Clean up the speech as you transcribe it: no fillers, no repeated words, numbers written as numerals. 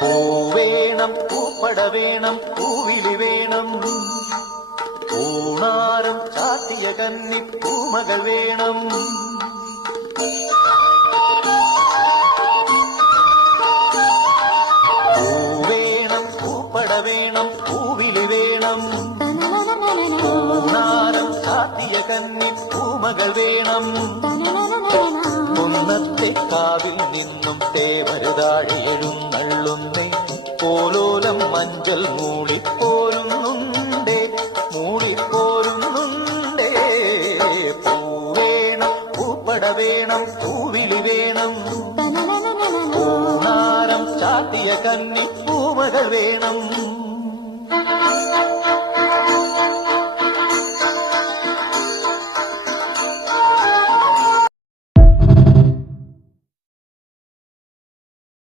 പൂവേണം പൂപ്പട വേണം പൂവിളി വേണം പൂണാരം ചാത്തിയ കന്നി പൂമകൾ വേണം പൂവേണം പൂപ്പട വേണം പൂവിളി വേണം പൂണാരം ചാത്തിയ കന്നി പൂമകൾ വേണം കുന്നത്തെ കാവിൽ നിന്നും തേവരുതാഴി എഴുന്നള്ളുന്നേ പോലോലം മഞ്ചൽ മൂളിപ്പോരുന്നുണ്ടേ പൂവേണം പൂപ്പട വേണം പൂവിളി വേണം പൂണാരം ചാട്ടിയ കന്നി പൂമകൾ വേണം